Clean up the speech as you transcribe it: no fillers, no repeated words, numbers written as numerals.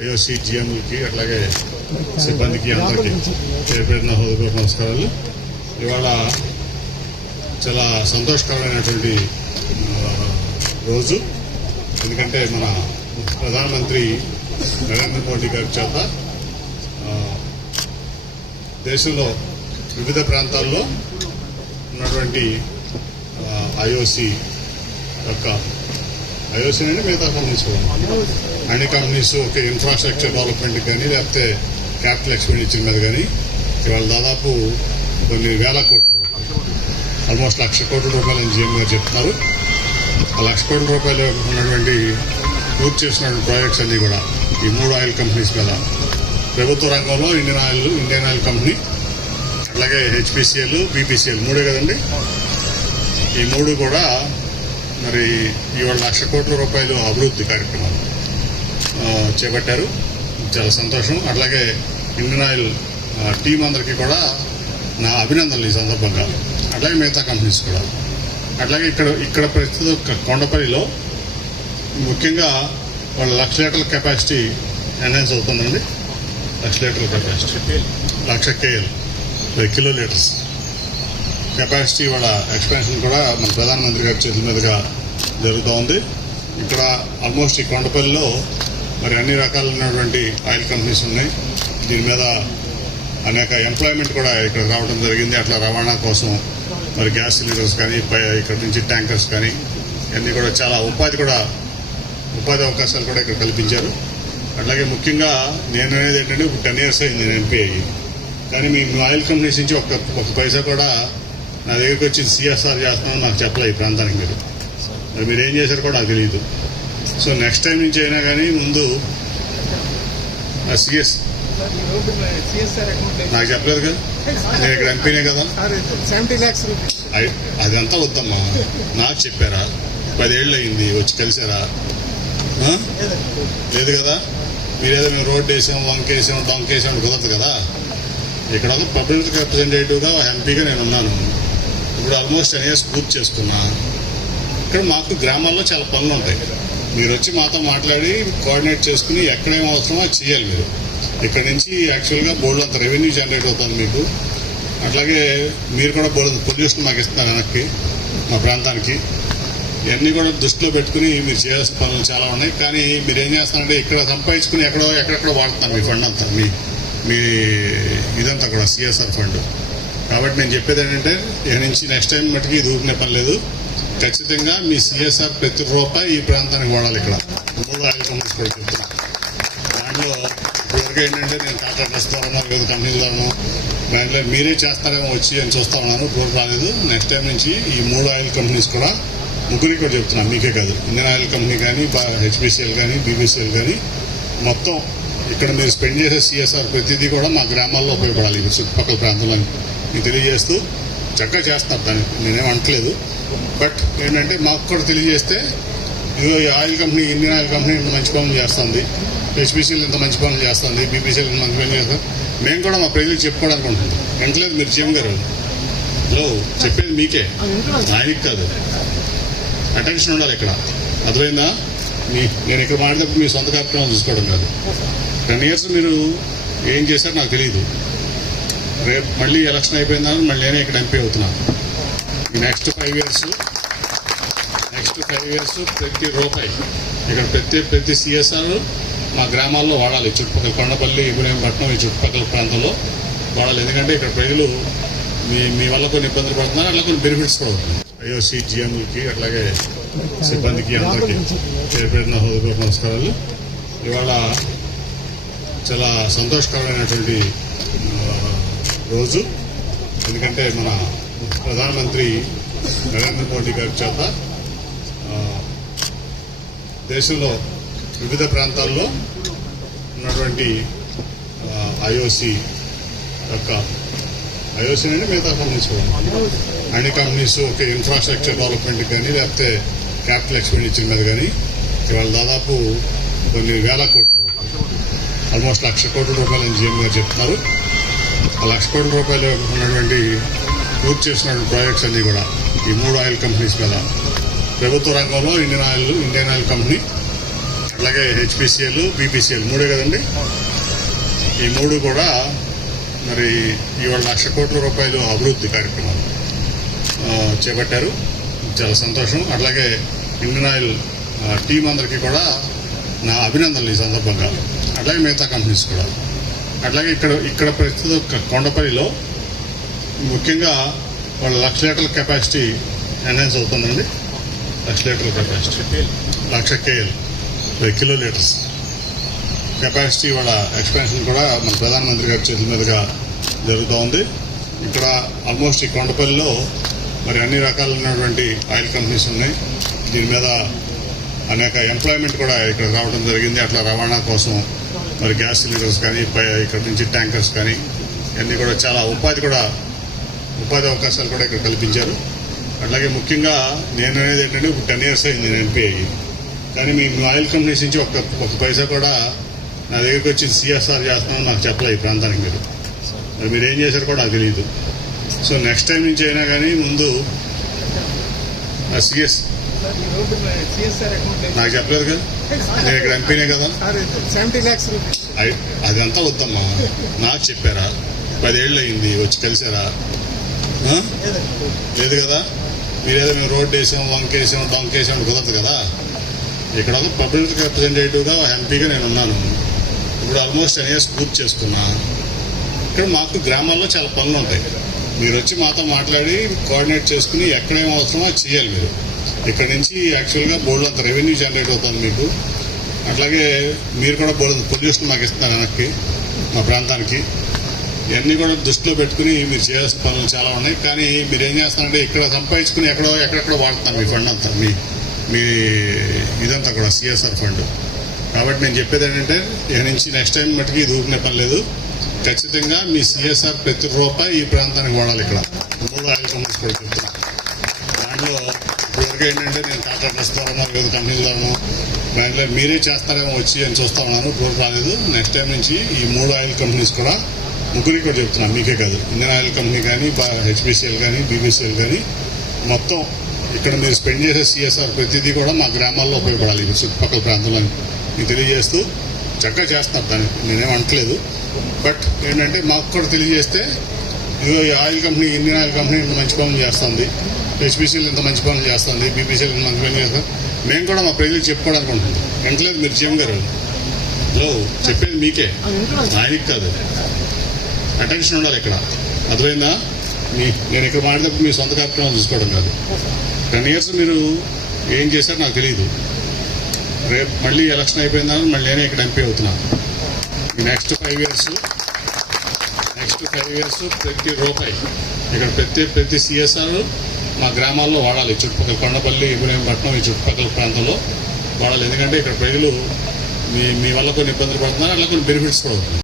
IOC జిఎంలకి అట్లాగే సిబ్బందికి అందరికీ పేరుపేరున హృదయపూర్వక నమస్కారాలు. ఇవాళ చాలా సంతోషకరమైనటువంటి రోజు. ఎందుకంటే మన ప్రధానమంత్రి నరేంద్ర మోడీ గారి చేత దేశంలో వివిధ ప్రాంతాల్లో ఉన్నటువంటి ఐఓసి యొక్క ఐఓసి అంటే మిగతా కంపెనీస్ కూడా అన్ని కంపెనీస్ ఒక ఇన్ఫ్రాస్ట్రక్చర్ డెవలప్మెంట్ కానీ లేకపోతే క్యాపిటల్ ఎక్స్పెండిచర్ మీద కానీ ఇవాళ దాదాపు కొన్ని వేల కోట్లు, ఆల్మోస్ట్ 1,00,000 కోట్ల రూపాయలని జీఎం గారు చెప్తున్నారు. ఆ 1,00,000 కోట్ల రూపాయలు ఉన్నటువంటి పూర్తి చేసినటువంటి ప్రాజెక్ట్స్ అన్నీ కూడా ఈ 3 ఆయిల్ కంపెనీస్ మీద ప్రభుత్వ రంగంలో ఇండియన్ ఆయిల్ కంపెనీ, అలాగే హెచ్పిసిఎల్, బీపీసీఎల్ 3 కదండి. ఈ 3 కూడా మరి ఇవాళ 1,00,000 కోట్ల రూపాయలు అభివృద్ధి కార్యక్రమాలు చేపట్టారు. చాలా సంతోషం. అట్లాగే ఇండియన్ ఆయిల్ టీం అందరికీ కూడా నా అభినందనలు ఈ సందర్భంగా. అట్లాగే మిగతా కంపెనీస్ కూడా. అట్లాగే ఇక్కడ ప్రస్తుతం కొండపల్లిలో ముఖ్యంగా వాళ్ళ 1,00,000 లీటర్ల కెపాసిటీ ఎన్హాన్స్ అవుతుందండి. 1,00,000 లీటర్ల capacity, 1,00,000 KL kilo litres capacity వాళ్ళ ఎక్స్పాన్షన్ కూడా మన ప్రధానమంత్రి గారి చేతుల మీదుగా జరుగుతూ ఉంది. ఇక్కడ ఆల్మోస్ట్ ఈ కొండపల్లిలో మరి అన్ని రకాలైనటువంటి ఆయిల్ కంపెనీస్ ఉన్నాయి. దీని మీద అనేక ఎంప్లాయ్మెంట్ కూడా ఇక్కడ రావడం జరిగింది. అట్లా రవాణా కోసం మరి గ్యాస్ సిలిండర్స్ కానీ ఇక్కడ నుంచి ట్యాంకర్స్ కానీ ఇవన్నీ కూడా చాలా ఉపాధి అవకాశాలు కూడా ఇక్కడ కల్పించారు. అట్లాగే ముఖ్యంగా నేను అనేది ఏంటంటే 10 years అయింది నేను ఎంపీ అయ్యి, కానీ మీ ఆయిల్ కంపెనీస్ నుంచి ఒక పైసా కూడా నా దగ్గరికి వచ్చి సిఎస్ఆర్ చేస్తున్నామని నాకు చెప్పలేదు ఈ ప్రాంతానికి. మరి మీరు ఏం చేశారు కూడా నాకు తెలియదు. సో నెక్స్ట్ టైం నుంచి అయినా కానీ ముందు నాకు చెప్పలేదు కదా, నేను ఇక్కడ ఎంపీనే కదా. 70 lakhs అదంతా వద్దమ్మా, నాకు చెప్పారా? 10 ఏళ్ళు అయింది వచ్చి కలిసారా? లేదు కదా. మీరేదో మేము రోడ్డు వేసాం, వంకేసాం, డొంకేసాం కుదరదు కదా. ఇక్కడ పబ్లిక్ రిప్రజెంటేటివ్గా ఎంపీగా నేను ఉన్నాను. ఇప్పుడు ఆల్మోస్ట్ 10 years పూర్తి చేస్తున్నా. ఇక్కడ మాకు గ్రామాల్లో చాలా పనులు ఉంటాయి. మీరు వచ్చి మాతో మాట్లాడి కోఆర్డినేట్ చేసుకుని ఎక్కడేం అవసరమో అది చేయాలి. మీరు ఇక్కడ నుంచి యాక్చువల్గా బోర్డు అంత రెవెన్యూ జనరేట్ అవుతుంది మీకు. అట్లాగే మీరు కూడా బోర్డు పొల్యూషన్ మాకు ఇస్తున్నారు వెనక్కి మా ప్రాంతానికి. ఇవన్నీ కూడా దృష్టిలో పెట్టుకుని మీరు చేయాల్సిన పనులు చాలా ఉన్నాయి. కానీ మీరు ఏం చేస్తారంటే ఇక్కడ సంపాదించుకుని ఎక్కడెక్కడో వాడుతున్నారు మీ ఫండ్ అంతా, మీ ఇదంతా కూడా సిఎస్ఆర్ ఫండ్. కాబట్టి నేను చెప్పేది ఏంటంటే ఇక నుంచి నెక్స్ట్ టైం మటుకి ఇది ఊరినే పని లేదు. ఖచ్చితంగా మీ సిఎస్ఆర్ ప్రతి రూపాయి ఈ ప్రాంతానికి వాడాలి. ఇక్కడ 3 ఆయిల్ కంపెనీస్ కూడా చెప్తున్నాను. దాంట్లో ఇప్పటివరకు ఏంటంటే నేను కాంట్రాక్టర్స్ ద్వారానో వివిధ కంపెనీల ద్వారానో దాంట్లో మీరే చేస్తారేమో వచ్చి అని చూస్తా ఉన్నాను. ఇప్పుడు రాలేదు. నెక్స్ట్ టైం నుంచి ఈ 3 ఆయిల్ కంపెనీస్ కూడా ముగ్గురికి కూడా చెప్తున్నాను, మీకే కాదు, ఇండియన్ ఆయిల్ కంపెనీ కానీ, హెచ్పిసిఎల్ కానీ, బీపీసీఎల్ కానీ, మొత్తం ఇక్కడ మీరు స్పెండ్ చేసే సిఎస్ఆర్ ప్రతిదీ కూడా మా గ్రామాల్లో ఉపయోగపడాలి. చుట్టుపక్కల ప్రాంతంలో మీకు తెలియజేస్తూ చక్కగా చేస్తున్నారు. దాన్ని నేనేం అంటలేదు. బట్ ఏంటంటే మాకు కూడా తెలియజేస్తే ఇదిగో ఈ oil company, Indian oil company ఇంత మంచి పనులు చేస్తుంది, హెచ్పిసిఎల్ ఇంత మంచి పనులు చేస్తుంది, బీపీసీఎల్ ఇంత మంచి పనులు చేస్తుంది, మేము కూడా మా ప్రజలకు చెప్పుకోవడానికి ఉంటుంది. వెంటలేదు మీరు జీఎం గారు చెప్పేది మీకే, ఆయనకి కాదు. అటెన్షన్ ఉండాలి ఇక్కడ, అర్థమైందా? నేను ఇక్కడ మాట్లాడినప్పుడు మీ సొంత కార్యక్రమాలు చూసుకోవడం కాదు. 10 years మీరు ఏం చేశారో నాకు తెలియదు. రేపు మళ్ళీ ఎలక్షన్ అయిపోయిందని మళ్ళీ నేనే ఇక్కడ ఎంపీ అవుతున్నాను. నెక్స్ట్ 5 years ప్రతి రూపాయి ఇక్కడ ప్రతి సిఎస్ఆర్ మా గ్రామాల్లో వాడాలి. చుట్టుపక్కల కొండపల్లి, ఇబ్రహీంపట్నం ఈ చుట్టుపక్కల ప్రాంతంలో వాడాలి. ఎందుకంటే ఇక్కడ ప్రజలు మీ వల్ల కొన్ని ఇబ్బందులు పడుతున్నారు, అట్లా కొన్ని బెనిఫిట్స్ కూడా అవుతుంది. ఐఓసి జిఎంలకి అట్లాగే సిబ్బందికి అందరికీ పేరుపేరున హృదయపూర్వక నమస్కారాలు. ఇవాళ చాలా సంతోషకరమైనటువంటి రోజు. ఎందుకంటే మన ప్రధానమంత్రి నరేంద్ర మోడీ గారి చేత దేశంలో వివిధ ప్రాంతాల్లో ఉన్నటువంటి ఐఓసి అంటే మిగతా కంపెనీస్ కూడా అన్ని కంపెనీస్ ఒక ఇన్ఫ్రాస్ట్రక్చర్ డెవలప్మెంట్ కానీ లేకపోతే క్యాపిటల్ ఎక్స్పెండిచర్ మీద కానీ ఇవాళ దాదాపు కొన్ని వేల కోట్లు, ఆల్మోస్ట్ 1,00,000 కోట్ల రూపాయలని జీఎం గారు చెప్తున్నారు. ఆ 1,00,000 కోట్ల రూపాయలు ఉన్నటువంటి పూర్తి చేసినటువంటి ప్రాజెక్ట్స్ అన్నీ కూడా ఈ 3 ఆయిల్ కంపెనీస్ మీద ప్రభుత్వ రంగంలో ఇండియన్ ఆయిల్ కంపెనీ, అట్లాగే హెచ్పిసిఎల్, బీపీసీఎల్ మూడే కదండి. ఈ మూడు కూడా మరి ఇవాళ 1,00,000 కోట్ల రూపాయలు అభివృద్ధి కార్యక్రమాలు చేపట్టారు. చాలా సంతోషం. అట్లాగే ఇండియన్ ఆయిల్ టీం అందరికీ కూడా నా అభినందనలు ఈ సందర్భంగా. అట్లాగే మిగతా కంపెనీస్ కూడా. అట్లాగే ఇక్కడ ప్రస్తుతం కొండపల్లిలో ముఖ్యంగా వాళ్ళ 1,00,000 లీటర్ల కెపాసిటీ ఎన్హాన్స్ అవుతుందండి. 1,00,000 లీటర్ల capacity, 1,00,000 KL kilo litres capacity వాళ్ళ ఎక్స్పాన్షన్ కూడా మన ప్రధానమంత్రి గారి చేతుల మీదుగా జరుగుతూ ఉంది. ఇక్కడ ఆల్మోస్ట్ ఈ కొండపల్లిలో మరి అన్ని రకాలైనటువంటి ఆయిల్ కంపెనీస్ ఉన్నాయి. దీని మీద అనేక ఎంప్లాయ్మెంట్ కూడా ఇక్కడ రావడం జరిగింది. అట్లా రవాణా కోసం మరి గ్యాస్ సిలిండర్స్ కానీ ఇక్కడ నుంచి ట్యాంకర్స్ కానీ ఇవన్నీ కూడా చాలా ఉపాధి అవకాశాలు కూడా ఇక్కడ కల్పించారు. అట్లాగే ముఖ్యంగా నేను అనేది ఏంటంటే ఇప్పుడు 10 years అయింది నేను ఎంపీ అయ్యి. కానీ మీ ఆయిల్ కంపెనీస్ నుంచి ఒక పైసా కూడా నా దగ్గరికి వచ్చి సిఎస్ఆర్ చేస్తున్నామని నాకు చెప్పలేదు ఈ ప్రాంతానికి. మరి మీరు ఏం చేశారు కూడా నాకు తెలియదు. సో నెక్స్ట్ టైం నుంచి అయినా కానీ ముందు నాకు చెప్పలేదు కదా, నేను ఇక్కడ ఎంపీనే కదా. 70 lakhs అదంతా వద్దమ్మా, నాకు చెప్పారా? 10 ఏళ్ళు అయింది వచ్చి కలిసారా? లేదు కదా. మీరేదో మేము రోడ్డు వేసాం, వంకేసాం, డొంకేసాం కుదరదు కదా. ఇక్కడ పబ్లిక్ రిప్రజెంటేటివ్గా ఎంపీగా నేను ఉన్నాను. ఇప్పుడు ఆల్మోస్ట్ 10 years పూర్తి చేసుకున్నా. ఇక్కడ మాకు గ్రామాల్లో చాలా పనులు ఉంటాయి. మీరు వచ్చి మాతో మాట్లాడి కోఆర్డినేట్ చేసుకుని ఎక్కడేం అవసరమో అది చేయాలి. మీరు ఇక్కడ నుంచి యాక్చువల్గా బోర్డు అంత రెవెన్యూ జనరేట్ అవుతుంది మీకు. అట్లాగే మీరు కూడా బోర్డు పొల్యూషన్ మాకు ఇస్తున్నారు వెనక్కి మా ప్రాంతానికి. ఇవన్నీ కూడా దృష్టిలో పెట్టుకుని మీరు చేయాల్సిన పనులు చాలా ఉన్నాయి. కానీ మీరు ఏం చేస్తారంటే ఇక్కడ సంపాదించుకుని ఎక్కడెక్కడ వాడుతున్నారు మీ ఫండ్ అంతా, మీ ఇదంతా కూడా సిఎస్ఆర్ ఫండ్. కాబట్టి నేను చెప్పేది ఏంటంటే ఇక నుంచి నెక్స్ట్ టైం మటుకి ఇది ఊరుకునే పని లేదు. ఖచ్చితంగా మీ సిఎస్ఆర్ ప్రతి రూపాయి ఈ ప్రాంతానికి వాడాలి. ఇక్కడ 3 ఆయిల్ కంపెనీస్ కూడా చెప్తున్నా. దాంట్లో ఇప్పటివరకు ఏంటంటే నేను కాంట్రాక్టర్స్ ద్వారానో వివిధ కంపెనీల ద్వారానో దాంట్లో మీరే చేస్తారేమో వచ్చి అని చూస్తా ఉన్నాను. ఇప్పుడు రాలేదు. నెక్స్ట్ టైం నుంచి ఈ 3 ఆయిల్ కంపెనీస్ కూడా ముగ్గురికి కూడా చెప్తున్నాను, మీకే కాదు, ఇండియన్ ఆయిల్ కంపెనీ కానీ, హెచ్పిసిఎల్ కానీ, బీపీసీఎల్ కానీ, మొత్తం ఇక్కడ మీరు స్పెండ్ చేసే సిఎస్ఆర్ ప్రతిదీ కూడా మా గ్రామాల్లో ఉపయోగపడాలి. ఇప్పుడు చుట్టుపక్కల ప్రాంతంలో మీకు తెలియజేస్తూ చక్కగా చేస్తారు. దాన్ని నేనేం అంటలేదు. బట్ ఏంటంటే మాకు కూడా తెలియజేస్తే ఇదిగో ఈ oil company, Indian oil company ఇంత మంచి పనులు చేస్తుంది, హెచ్పిసిఎల్ ఇంత మంచి పనులు చేస్తుంది, బీపీసీఎల్ ఇంత మంచి పనులు చేస్తుంది, మేము కూడా మా ప్రజలకు చెప్పుకోవడానికి ఉంటుంది. వెంటలేదు మీరు సీఎం గారు చెప్పేది మీకే, ఆయనకి కాదు. అటెన్షన్ ఉండాలి ఇక్కడ, అర్థమైందా? నేను ఇక్కడ మాట్లాడినప్పుడు మీ సొంత కార్యక్రమాలు చూసుకోవడం కాదు. 10 years మీరు ఏం చేశారో నాకు తెలియదు. రేపు మళ్ళీ ఎలక్షన్ అయిపోయిందని మళ్ళీ నేనే ఇక్కడ ఎంపీ అవుతున్నాను. నెక్స్ట్ 5 years ప్రతి రూపాయి ఇక్కడ ప్రతి సిఎస్ఆర్ మా గ్రామాల్లో వాడాలి. చుట్టుపక్కల కొండపల్లి, ఇబ్రహీంపట్నం, ఈ చుట్టుపక్కల ప్రాంతంలో వాడాలి. ఎందుకంటే ఇక్కడ ప్రజలు మీ వల్ల కొన్ని ఇబ్బందులు పడుతున్నారు, అట్లా కొన్ని బెనిఫిట్స్ కూడా అవుతుంది.